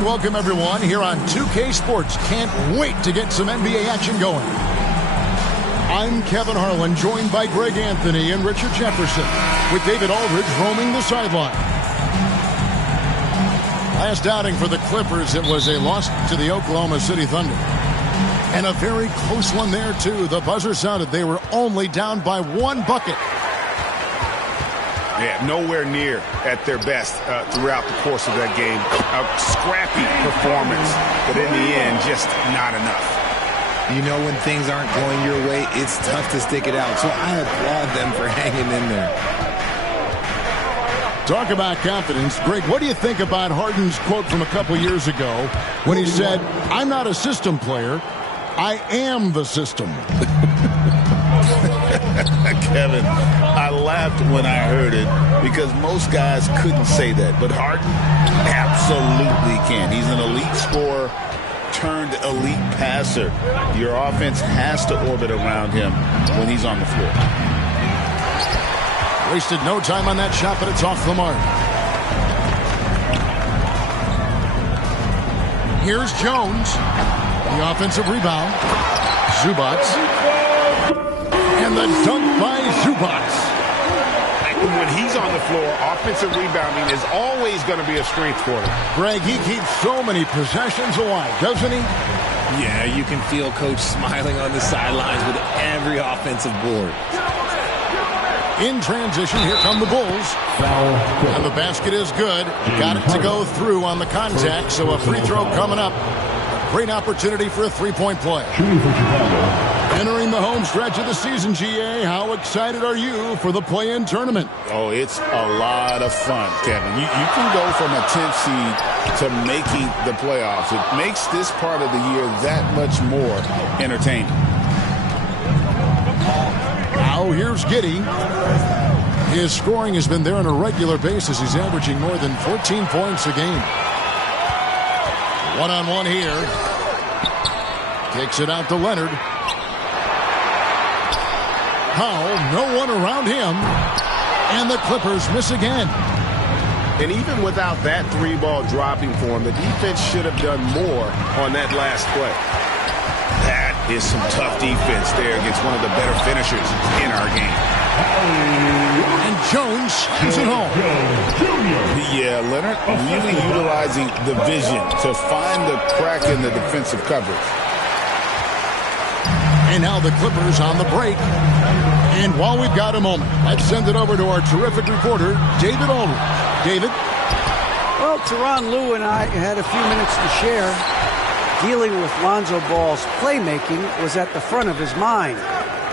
And welcome, everyone, here on 2K Sports. Can't wait to get some NBA action going. I'm Kevin Harlan, joined by Greg Anthony and Richard Jefferson, with David Aldridge roaming the sideline. Last outing for the Clippers, it was a loss to the Oklahoma City Thunder. And a very close one there, too. The buzzer sounded. They were only down by one bucket. Yeah, nowhere near at their best throughout the course of that game. A scrappy performance, but in the end, just not enough. You know, when things aren't going your way, it's tough to stick it out. So I applaud them for hanging in there. Talk about confidence. Greg, what do you think about Harden's quote from a couple years ago when he said, "I'm not a system player, I am the system"? Kevin, I laughed when I heard it because most guys couldn't say that. But Harden absolutely can. He's an elite scorer turned elite passer. Your offense has to orbit around him when he's on the floor. Wasted no time on that shot, but it's off the mark. Here's Jones. The offensive rebound. Zubac. And the dunk by Zubac. When he's on the floor, offensive rebounding is always going to be a strength for him. Greg, he keeps so many possessions alive, doesn't he? Yeah, you can feel Coach smiling on the sidelines with every offensive board. In transition, here come the Bulls. And the basket is good. Got it to go through on the contact, so a free throw coming up. Great opportunity for a three-point play. Entering the home stretch of the season, GA, how excited are you for the play-in tournament? Oh, it's a lot of fun, Kevin. You can go from a 10th seed to making the playoffs. It makes this part of the year that much more entertaining. Now here's Giddey. His scoring has been there on a regular basis. He's averaging more than 14 points a game. One-on-one here. Takes it out to Leonard. Powell, no one around him. And the Clippers miss again. And even without that three ball dropping for him, the defense should have done more on that last play. That is some tough defense there against one of the better finishers in our game. And Jones is it home. Yeah, Leonard really utilizing the vision to find the crack in the defensive coverage. And now the Clippers on the break. And while we've got a moment, let's send it over to our terrific reporter, David Aldridge. David? Well, Tyronn Lue and I had a few minutes to share. Dealing with Lonzo Ball's playmaking was at the front of his mind.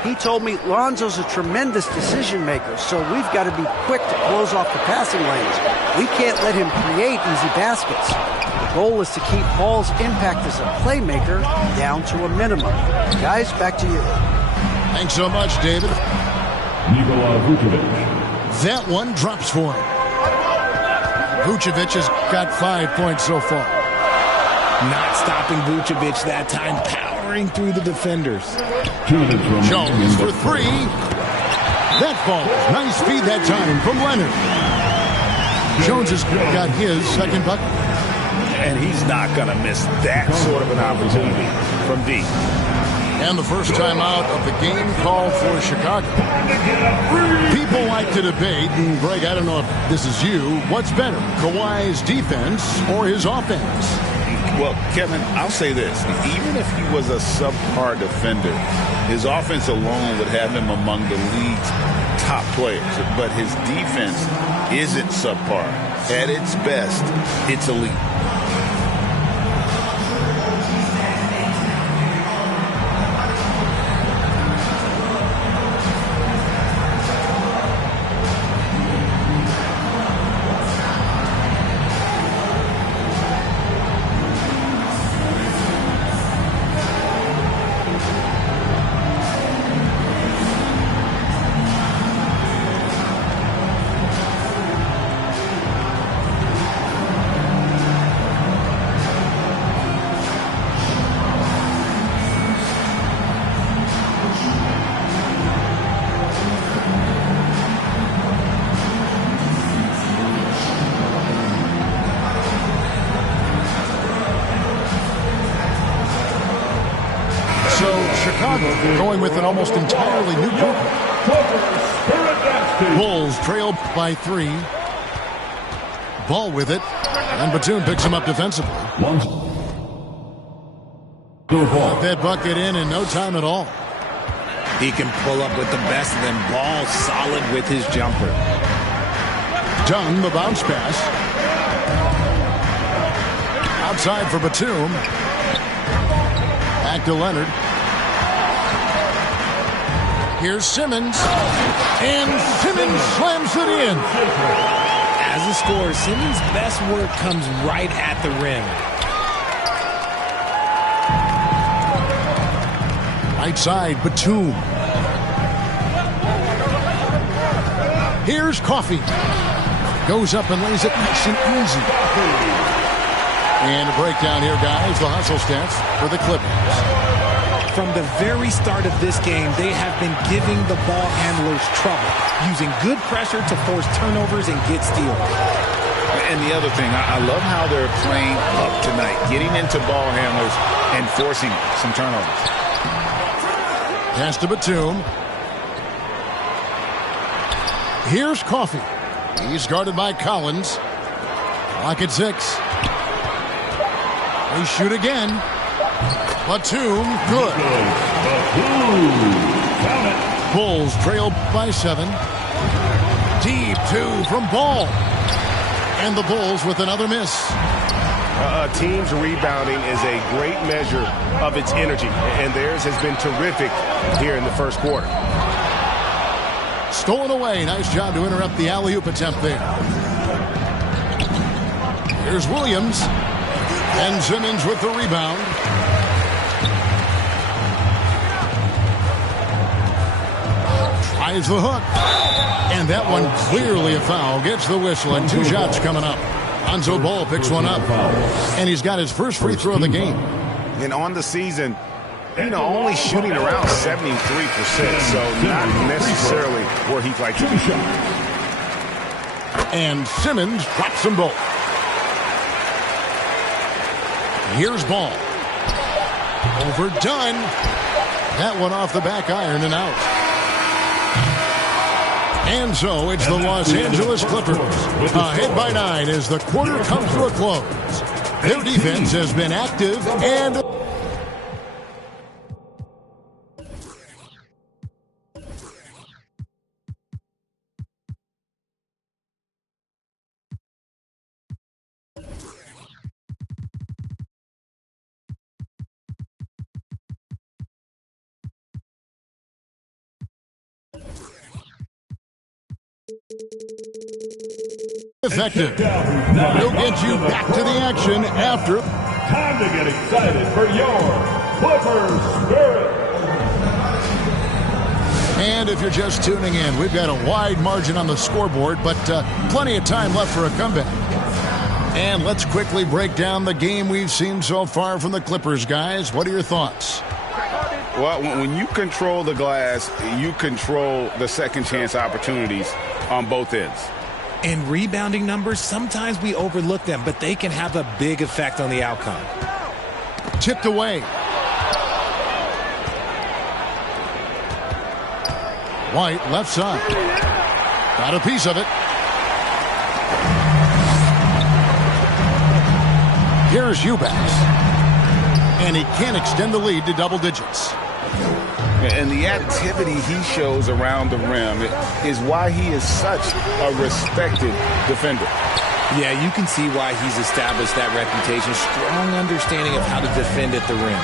He told me Lonzo's a tremendous decision maker, so we've got to be quick to close off the passing lanes. We can't let him create easy baskets. The goal is to keep Ball's impact as a playmaker down to a minimum. Guys, back to you. Thanks so much, David. Nikola Vucevic. That one drops for him. Vucevic has got 5 points so far. Not stopping Vucevic that time, powering through the defenders. Jones for three. That falls. Nice feed that time from Leonard. Jones has got his second bucket. And he's not going to miss that sort of an opportunity from deep. And the first time out of the game called for Chicago. People like to debate, and Greg, I don't know if this is you, what's better, Kawhi's defense or his offense? Well, Kevin, I'll say this. Even if he was a subpar defender, his offense alone would have him among the league's top players. But his defense isn't subpar. At its best, it's elite. with an almost entirely new group. Bulls trail by 3. Ball with it, and Batum picks him up defensively. Put that bucket in no time at all. He can pull up with the best of them. Ball solid with his jumper. Dunn, the bounce pass. Outside for Batum. Back to Leonard. Here's Simmons. And Simmons slams it in. As a scorer, Simmons' best work comes right at the rim. Right side, Batum. Here's Coffey. Goes up and lays it nice and easy. And a breakdown here, guys. The hustle stats for the Clippers. From the very start of this game, they have been giving the ball handlers trouble, using good pressure to force turnovers and get steals. And the other thing, I love how they're playing up tonight, getting into ball handlers and forcing some turnovers. Pass to Batum. Here's Coffey. He's guarded by Collins. Clock at 6. They shoot again. Batum, good. Bulls trail by 7. Deep 2 from Ball. And the Bulls with another miss. A team's rebounding is a great measure of its energy, and theirs has been terrific here in the first quarter. Stolen away. Nice job to interrupt the alley-oop attempt there. Here's Williams. And Simmons with the rebound. Tries the hook. And that one clearly a foul. Gets the whistle, and 2 shots coming up. Lonzo Ball picks one up. And he's got his first free throw of the game. And on the season, only shooting around 73%, so not necessarily where he'd like to be. And Simmons drops them both. Here's Ball. Overdone. That one off the back iron and out. And so it's the Los Angeles Clippers. Ahead by 9 as the quarter comes to a close. Their defense has been active and... effective. We'll get you back to the action after. Time to get excited for your Clippers Spirit. And if you're just tuning in, we've got a wide margin on the scoreboard, but plenty of time left for a comeback. And let's quickly break down the game we've seen so far from the Clippers, guys. What are your thoughts? Well, when you control the glass, you control the second chance opportunities on both ends. And rebounding numbers, sometimes we overlook them, but they can have a big effect on the outcome. Tipped away. White, left side. Got a piece of it. Here's Eubanks. And he can't extend the lead to double digits. And the activity he shows around the rim is why he is such a respected defender. Yeah, you can see why he's established that reputation. Strong understanding of how to defend at the rim.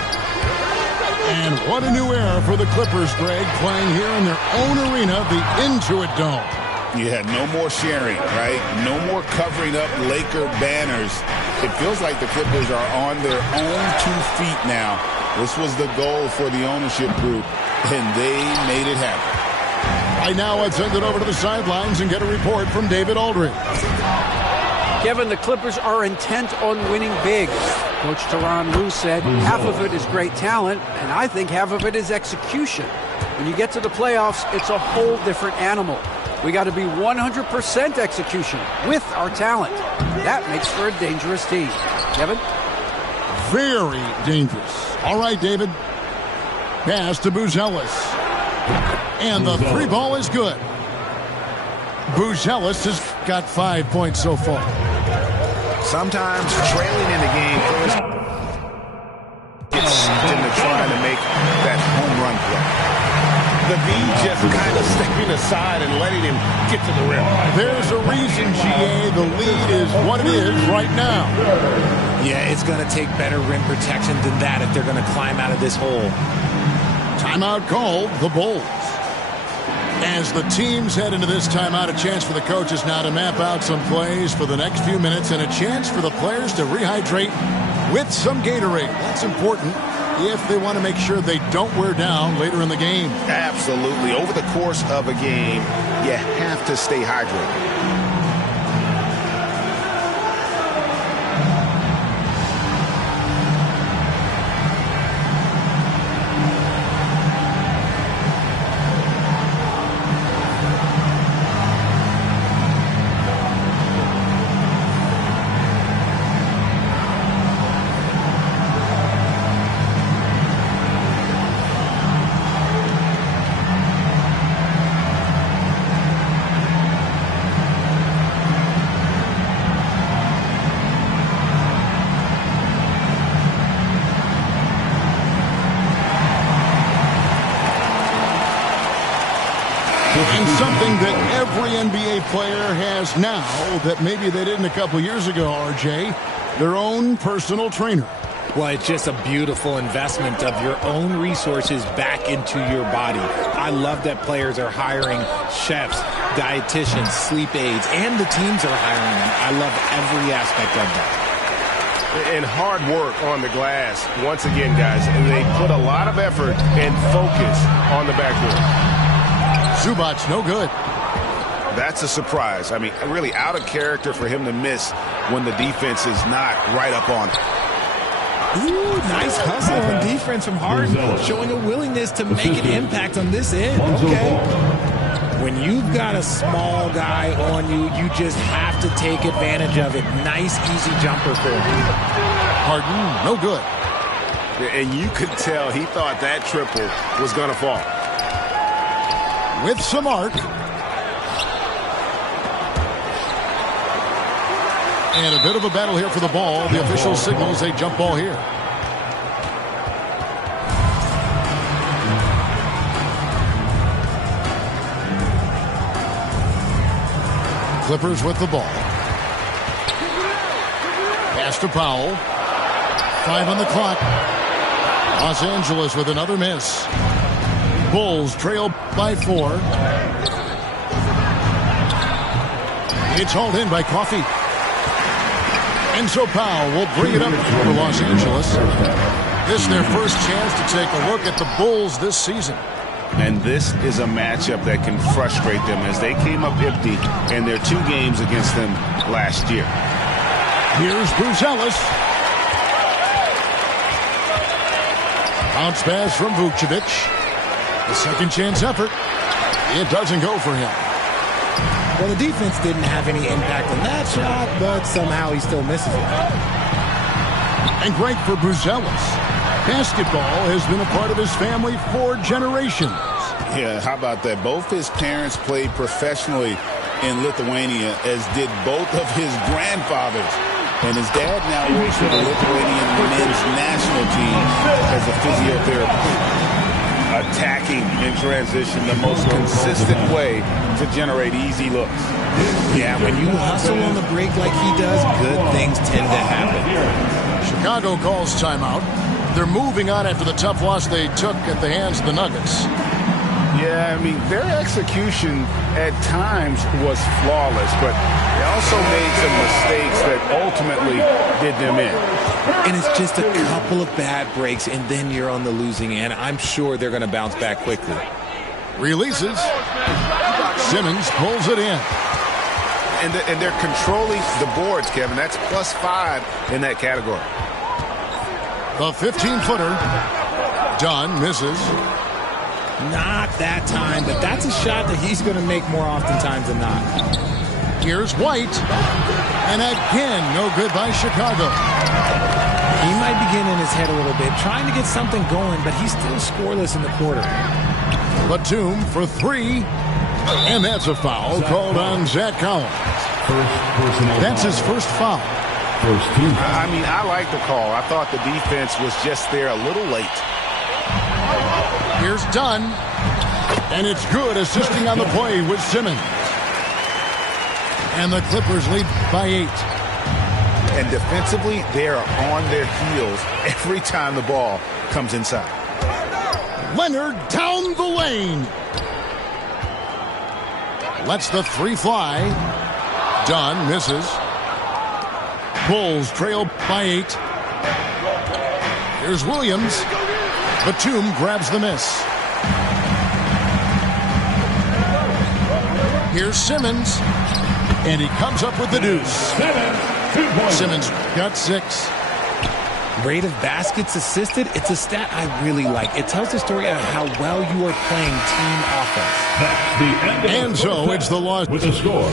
And what a new era for the Clippers, Greg, playing here in their own arena, the Intuit Dome. Yeah, no more sharing, right? No more covering up Laker banners. It feels like the Clippers are on their own 2 feet now. This was the goal for the ownership group, and they made it happen. Right now, let's send it over to the sidelines and get a report from David Aldridge. Kevin, the Clippers are intent on winning big. Coach Tyronn Lue said half of it is great talent, and I think half of it is execution. When you get to the playoffs, it's a whole different animal. We got to be 100% execution with our talent. That makes for a dangerous team. Kevin? Very dangerous. All right, David. Pass to Buzelis. And the three ball is good. Buzelis has got 5 points so far. Sometimes trailing in the game first gets into trying to make that home run play. The V just kind of stepping aside and letting him get to the rim. There's a reason, GA, the lead is what it is right now. Yeah, it's going to take better rim protection than that if they're going to climb out of this hole. Timeout called, the Bulls. As the teams head into this timeout, a chance for the coaches now to map out some plays for the next few minutes and a chance for the players to rehydrate with some Gatorade. That's important if they want to make sure they don't wear down later in the game. Absolutely. Over the course of a game, you have to stay hydrated. And something that every NBA player has now that maybe they didn't a couple years ago, RJ, their own personal trainer. Well, it's just a beautiful investment of your own resources back into your body. I love that players are hiring chefs, dietitians, sleep aides, and the teams are hiring them. I love every aspect of that. And hard work on the glass. Once again, guys, they put a lot of effort and focus on the backboard. Zubac, no good. That's a surprise. I mean, really out of character for him to miss when the defense is not right up on it. Ooh, nice hustle on defense from Harden, showing a willingness to make an impact on this end. Okay. When you've got a small guy on you, you just have to take advantage of it. Nice, easy jumper for him. Harden, no good. And you could tell he thought that triple was going to fall. With some arc. And a bit of a battle here for the ball. The official signals a jump ball here. Clippers with the ball. Pass to Powell. 5 on the clock. Los Angeles with another miss. Bulls trail by 4. It's hauled in by Coffey. And so Powell will bring it up for Los Angeles. This is their first chance to take a look at the Bulls this season. And this is a matchup that can frustrate them as they came up empty in their 2 games against them last year. Here's Buzelis. Bounce pass from Vucevic. The second chance effort. It doesn't go for him. Well, the defense didn't have any impact on that shot, but somehow he still misses it. And great for Buzelis. Basketball has been a part of his family for generations. Yeah, how about that? Both his parents played professionally in Lithuania, as did both of his grandfathers. And his dad now works for the Lithuanian men's national team as a physiotherapist. Attacking in transition, the most consistent way to generate easy looks. Yeah, when you hustle on the break like he does, good things tend to happen. Chicago calls timeout. They're moving on after the tough loss they took at the hands of the Nuggets. Yeah, I mean, their execution at times was flawless, but they also made some mistakes that ultimately did them in. And it's just a couple of bad breaks, and then you're on the losing end. I'm sure they're going to bounce back quickly. Releases. Simmons pulls it in. And they're controlling the boards, Kevin. That's +5 in that category. The 15-footer. Dunn misses. Not that time, but that's a shot that he's going to make more oftentimes than not. Here's White. And again, no good by Chicago. He might be getting in his head a little bit, trying to get something going, but he's still scoreless in the quarter. Batum for three. And that's a foul called on Zach Collins. That's his first foul. I mean, I like the call. I thought the defense was just there a little late. Here's Dunn. And it's good, assisting on the play with Simmons. And the Clippers lead by 8. And defensively, they are on their heels every time the ball comes inside. Leonard down the lane. Lets the three fly. Dunn misses. Bulls trail by 8. Here's Williams. Batum grabs the miss. Here's Simmons. And he comes up with the deuce. Simmons got 6. Rate of baskets assisted, it's a stat I really like. It tells the story of how well you are playing team offense. And so it's the loss. With the score,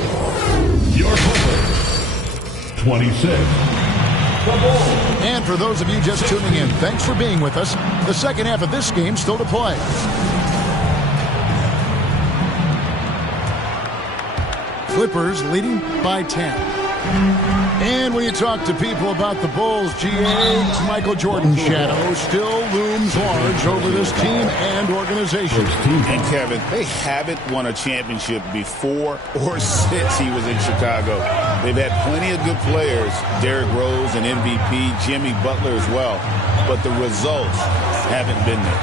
your Clippers, 26. And for those of you just tuning in, thanks for being with us. The second half of this game still to play. Clippers leading by 10. And when you talk to people about the Bulls, GA, Michael Jordan's shadow still looms large over this team and organization. And Kevin, they haven't won a championship before or since he was in Chicago. They've had plenty of good players, Derrick Rose and MVP, Jimmy Butler as well, but the results haven't been there.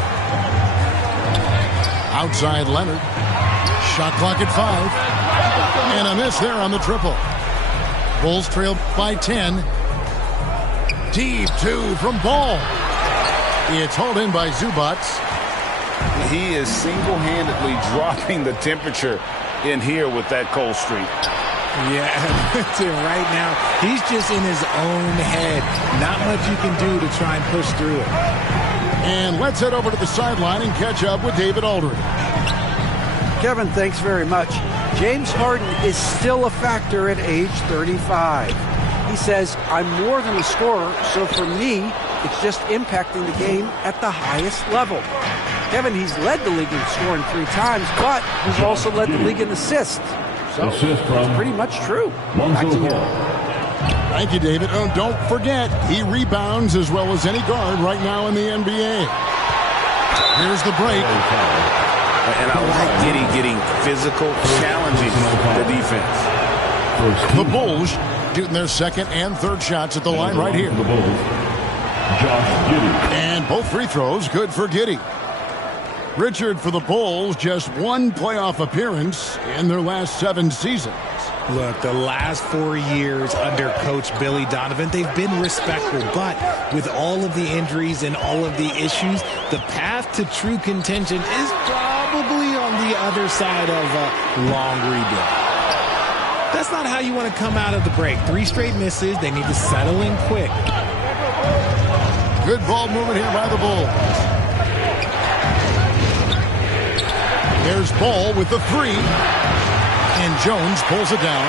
Outside Leonard. Shot clock at 5. And a miss there on the triple. Bulls trail by 10. Deep 2 from Ball. It's hauled in by Zubac. He is single-handedly dropping the temperature in here with that cold streak. Yeah, right now, he's just in his own head. Not much you can do to try and push through it. And let's head over to the sideline and catch up with David Aldridge. Kevin, thanks very much. James Harden is still a factor at age 35. He says, I'm more than a scorer, so for me, it's just impacting the game at the highest level. Kevin, he's led the league in scoring 3 times, but he's also led the league in assists. So it's pretty much true. Back to you. Thank you, David. Oh, don't forget, he rebounds as well as any guard right now in the NBA. Here's the break. And I like getting physical, challenging the defense. The Bulls shooting their second and third shots at the line right here. And both free throws good for Giddey. Richard, for the Bulls, just 1 playoff appearance in their last 7 seasons. Look, the last 4 years under Coach Billy Donovan, they've been respectful. But with all of the injuries and all of the issues, the path to true contention is probably on the other side of a long rebuild. That's not how you want to come out of the break. 3 straight misses. They need to settle in quick. Good ball movement here by the Bulls. There's Ball with the 3. And Jones pulls it down.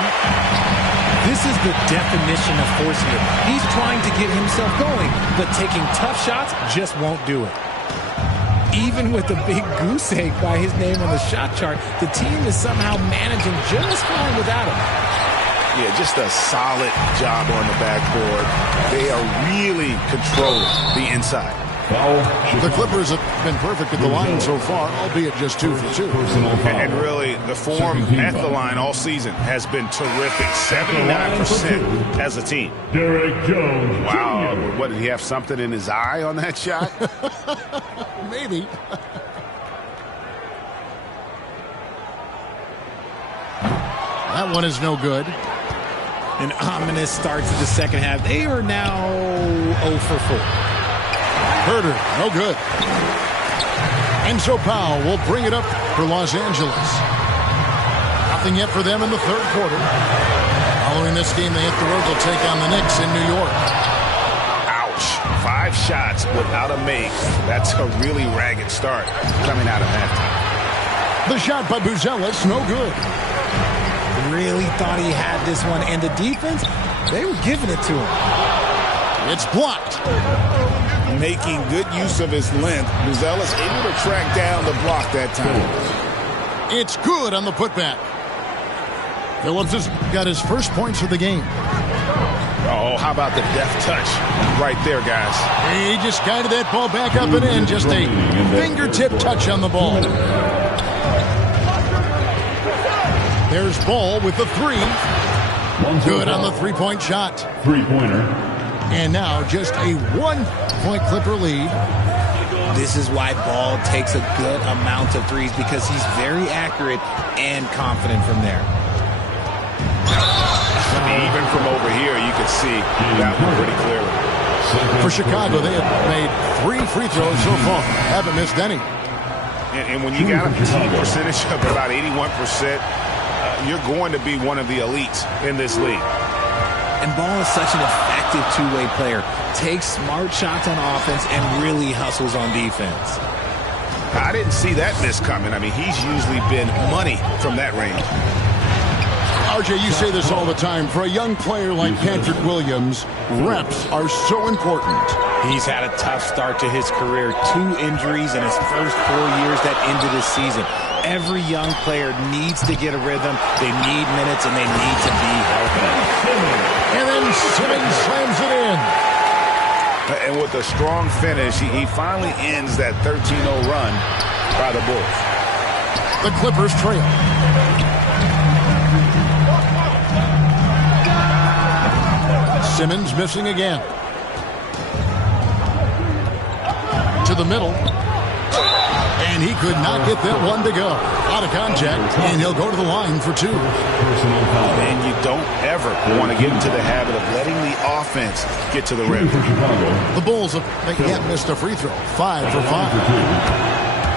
This is the definition of forcing it. He's trying to get himself going, but taking tough shots just won't do it. Even with a big goose egg by his name on the shot chart, the team is somehow managing just fine without him. Yeah, just a solid job on the backboard. They are really controlling the inside. The Clippers have been perfect at the line so far, albeit just 2 for 2. And really, the form at the line all season has been terrific. 79% as a team. Derrick Jones. Wow. What, did he have something in his eye on that shot? Maybe. That one is no good. An ominous start to the second half. They are now 0 for 4. Herder, no good. And so Powell will bring it up for Los Angeles. Nothing yet for them in the third quarter. Following this game, they hit the road. They'll take on the Knicks in New York. Ouch. 5 shots without a make. That's a really ragged start coming out of halftime. The shot by Buzelis, no good. Really thought he had this one. And the defense, they were giving it to him. It's blocked. making good use of his length. Buzelis able to track down the block that time. It's good on the putback. Phillips has got his first points of the game. Oh, how about the deft touch right there, guys? He just guided that ball back up and in. Just a fingertip touch on the ball. There's Ball with the three. Good on the three-point shot. Three-pointer. And now just a one-point Clipper lead. This is why Ball takes a good amount of threes, because he's very accurate and confident from there. Even from over here, you can see that one pretty clearly. For Chicago, they have made 3 free throws so far. Haven't missed any. And when you got a team percentage of about 81%, you're going to be one of the elites in this league. And Ball is such an effective two-way player. Takes smart shots on offense and really hustles on defense. I didn't see that miss coming. I mean, he's usually been money from that range. RJ, you say this all the time. For a young player like Patrick Williams, reps are so important. He's had a tough start to his career. 2 injuries in his first 4 years that ended his season. Every young player needs to get a rhythm. They need minutes, and they need to be healthy. And then Simmons slams it in. And with a strong finish, he finally ends that 13-0 run by the Bulls. The Clippers trail. Simmons missing again. To the middle. And he could not get that one to go. Out of contact, and he'll go to the line for 2. And you don't ever want to get into the habit of letting the offense get to the rim. The Bulls have yet missed a free throw. 5 for 5.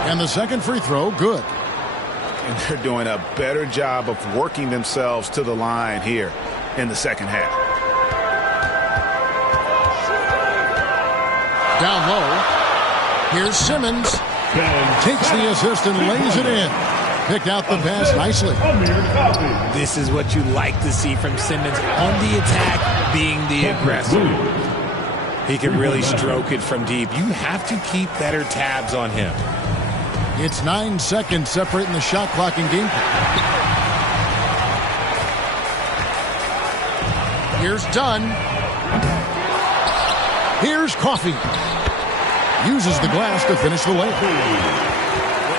And the second free throw, good. And they're doing a better job of working themselves to the line here in the second half. Down low. Here's Simmons. Takes the assist and lays it in. Picked out the pass nicely. This is what you like to see from Simmons on the attack, being the aggressor. He can really stroke it from deep. You have to keep better tabs on him. It's 9 seconds separating the shot clock and game clock. Here's Dunn. Here's Coffey. Uses the glass to finish the layup.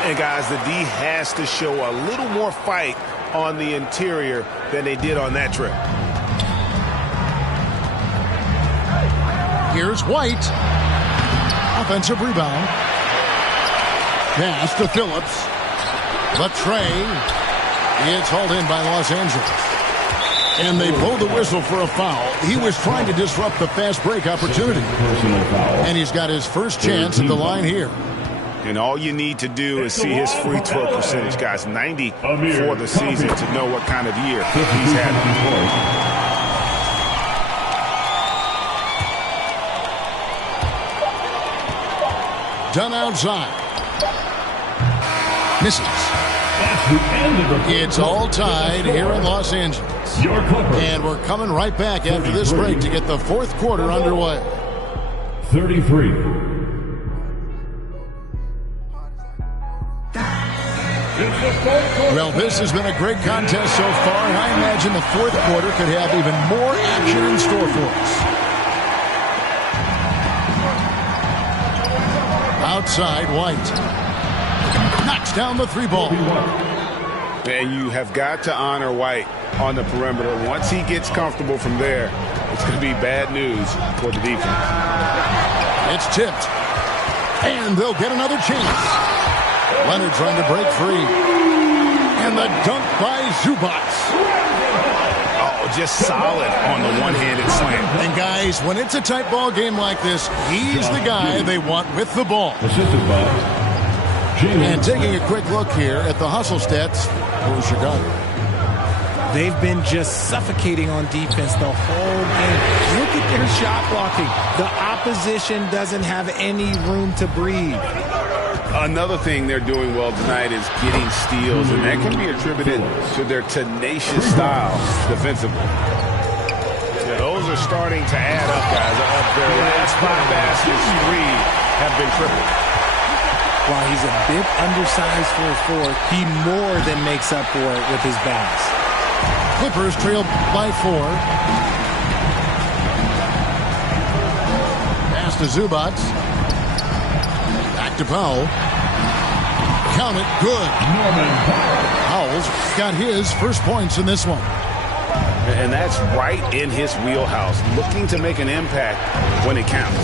And guys, the D has to show a little more fight on the interior than they did on that trip. Here's White. Offensive rebound. Pass to Phillips. But Trey is hauled in by Los Angeles. And they pulled the whistle for a foul. He was trying to disrupt the fast break opportunity. And he's got his first chance at the line here. And all you need to do is see his free throw percentage, guys. 90 for the season to know what kind of year he's had. Done outside. Misses. It's all tied here in Los Angeles. And we're coming right back after this break to get the fourth quarter underway. 33. Well, this has been a great contest so far, and I imagine the fourth quarter could have even more action in store for us. Outside, White. Knocks down the 3 ball. And you have got to honor White on the perimeter. Once he gets comfortable from there, it's going to be bad news for the defense. It's tipped. And they'll get another chance. Leonard trying to break free. And the dunk by Zubac. Oh, just solid on the one-handed slam. And guys, when it's a tight ball game like this, he's the guy they want with the ball. And taking a quick look here at the hustle stats for Chicago. They've been just suffocating on defense the whole game. Look at their shot blocking. The opposition doesn't have any room to breathe. Another thing they're doing well tonight is getting steals, and that can be attributed to their tenacious style defensively. Yeah, those those are starting to add up, guys. Of their last 5 baskets, 3 have been triple. While he's a bit undersized for a fourth, he more than makes up for it with his balance. Clippers trail by 4. Pass to Zubac. Back to Powell. Count it. Good. Powell's got his first points in this one. And that's right in his wheelhouse, looking to make an impact when it counts.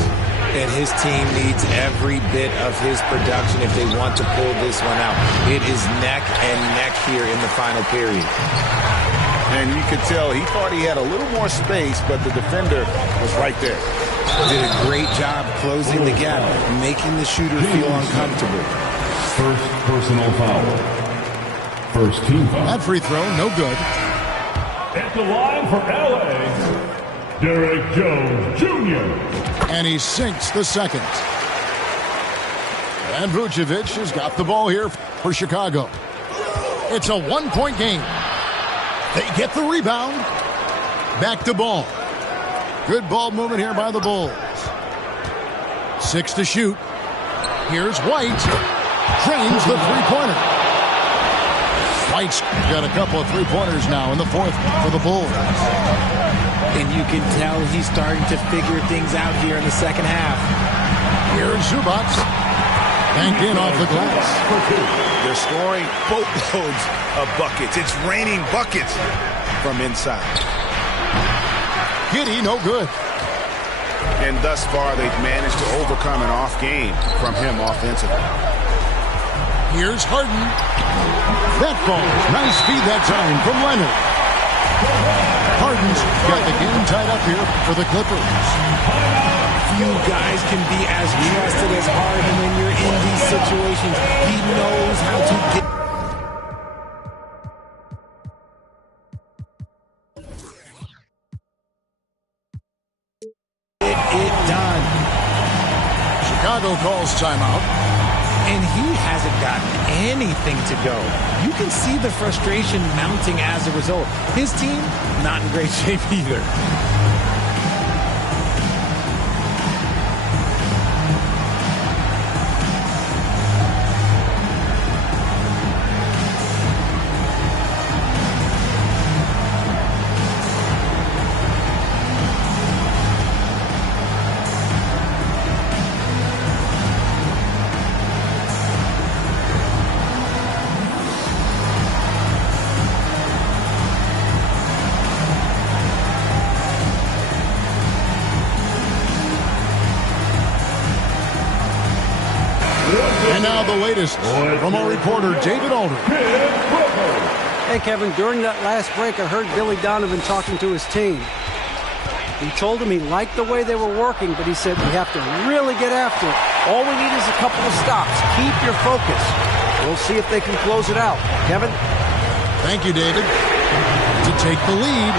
And his team needs every bit of his production if they want to pull this one out. It is neck and neck here in the final period. And you could tell he thought he had a little more space, but the defender was right there. Did a great job closing the gap, making the shooter feel uncomfortable. First personal foul. First team foul. That free throw, no good. At the line for LA, Derek Jones Jr. And he sinks the second. And Vucevic has got the ball here for Chicago. It's a 1-point game. They get the rebound. Back to Ball. Good ball movement here by the Bulls. 6 to shoot. Here's White. Drains the three-pointer. White's got a couple of three-pointers now in the fourth for the Bulls. And you can tell he's starting to figure things out here in the second half. Here's Zubac. Banked in off the glass. They're scoring boatloads of buckets. It's raining buckets from inside. Giddey, no good. And thus far, they've managed to overcome an off game from him offensively. Here's Harden. That ball. Nice feed that time from Leonard. Harden's got the game tied up here for the Clippers. Few guys can be as trusted as Harden when you're in these situations. He knows how to get it done. Chicago calls timeout. And he hasn't gotten anything to go. You can see the frustration mounting as a result. His team, not in great shape either. And now the latest from our reporter, David Aldridge. Hey, Kevin, during that last break, I heard Billy Donovan talking to his team. He told him he liked the way they were working, but he said we have to really get after it. All we need is a couple of stops. Keep your focus. We'll see if they can close it out. Kevin? Thank you, David. To take the lead,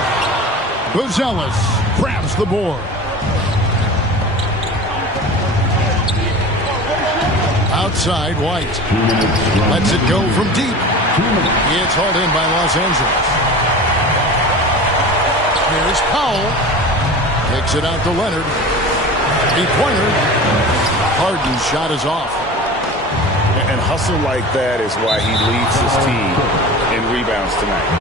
Buzelis grabs the board. Outside, White lets it go from deep. It's hauled in by Los Angeles. Here's Powell. Kicks it out to Leonard. Three-pointer. Harden's shot is off. And hustle like that is why he leads his team in rebounds tonight.